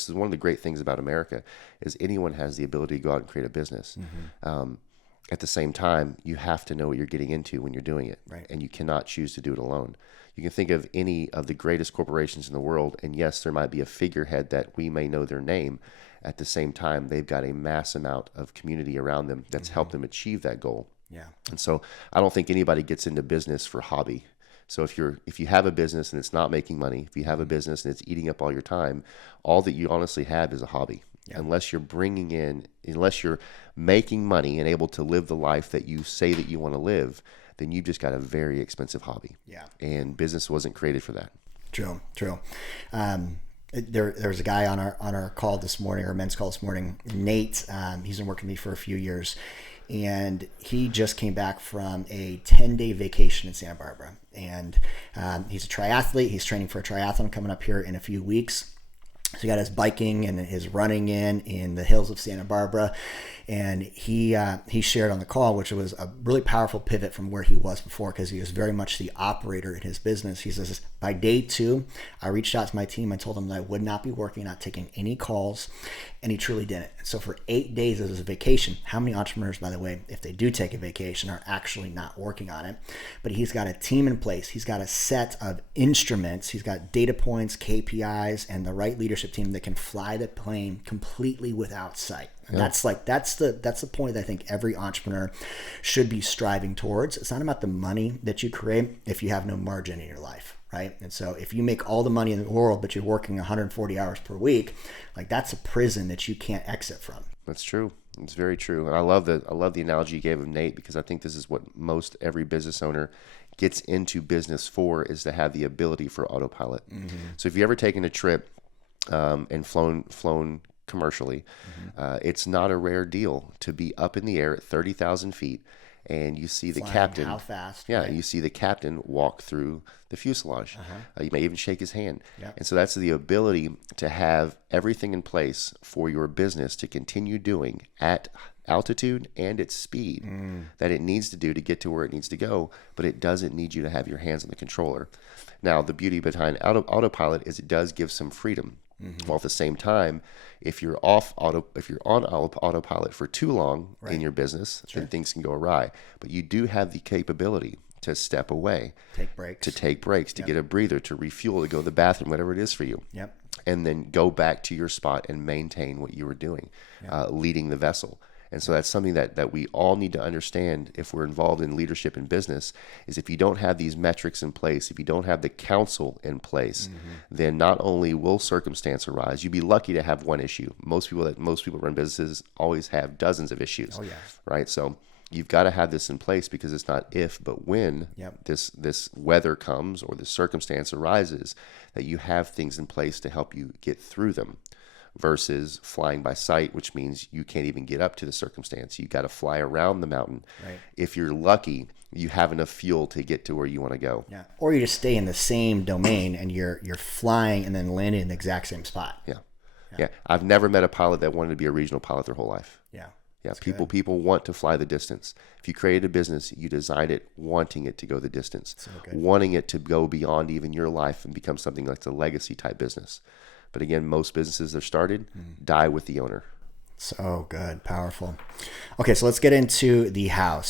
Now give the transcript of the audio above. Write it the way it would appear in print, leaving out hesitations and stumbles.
this is one of the great things about America is anyone has the ability to go out and create a business. At the same time, you have to know what you're getting into when you're doing it, Right. and you cannot choose to do it alone. You can think of any of the greatest corporations in the world, and yes, there might be a figurehead that we may know their name. At the same time, they've got a mass amount of community around them that's helped them achieve that goal. Yeah. And so I don't think anybody gets into business for hobby. So if you have a business and it's not making money, if you have a business and it's eating up all your time, all that you honestly have is a hobby. Yeah. Unless you're making money and able to live the life that you say that you want to live, then you've just got a very expensive hobby. Yeah. And business wasn't created for that. True. There was a guy on our call this morning, our men's call this morning, Nate. He's been working with me for a few years, and he just came back from a 10-day vacation in Santa Barbara. And he's a triathlete. He's training for a triathlon coming up here in a few weeks. So he got his biking and his running in the hills of Santa Barbara. And he shared on the call, which was a really powerful pivot from where he was before, because he was very much the operator in his business. He says, by day 2, I reached out to my team and told them that I would not be working, not taking any calls, and he truly didn't. So for 8 days as a vacation, how many entrepreneurs, by the way, if they do take a vacation, are actually not working on it? But he's got a team in place. He's got a set of instruments. He's got data points, KPIs, and the right leadership team that can fly the plane completely without sight. And that's the point that I think every entrepreneur should be striving towards. It's not about the money that you create if you have no margin in your life, right? And so if you make all the money in the world, but you're working 140 hours per week, like that's a prison that you can't exit from. That's true. It's very true. And I love the analogy you gave of Nate, because I think this is what most every business owner gets into business for, is to have the ability for autopilot. So if you ever taken a trip and flown commercially, it's not a rare deal to be up in the air at 30,000 feet, and you see the captain. How fast? Yeah, right? You see the captain walk through the fuselage. You may even shake his hand. Yep. And so that's the ability to have everything in place for your business to continue doing at altitude and at speed that it needs to do to get to where it needs to go, but it doesn't need you to have your hands on the controller. Now, the beauty behind autopilot is it does give some freedom. While at the same time, if you're on autopilot for too long in your business, then things can go awry. But you do have the capability to step away, take breaks, to get a breather, to refuel, to go to the bathroom, whatever it is for you. Yep. And then go back to your spot and maintain what you were doing, leading the vessel. And so that's something that we all need to understand if we're involved in leadership in business, is if you don't have these metrics in place, if you don't have the counsel in place, then not only will circumstance arise, you'd be lucky to have one issue. Most people run businesses always have dozens of issues. Oh, yeah. Right? So you've got to have this in place, because it's not if, but when this weather comes or the circumstance arises, that you have things in place to help you get through them. Versus flying by sight, which means you can't even get up to the circumstance. You got to fly around the mountain. Right. If you're lucky, you have enough fuel to get to where you want to go. Yeah. Or you just stay in the same domain and you're flying and then landing in the exact same spot. Yeah. I've never met a pilot that wanted to be a regional pilot their whole life. Yeah. People want to fly the distance. If you create a business, you design it wanting it to go the distance, wanting it to go beyond even your life and become something like a legacy type business. But again, most businesses that are started die with the owner. So good. Powerful. Okay, so let's get into the house.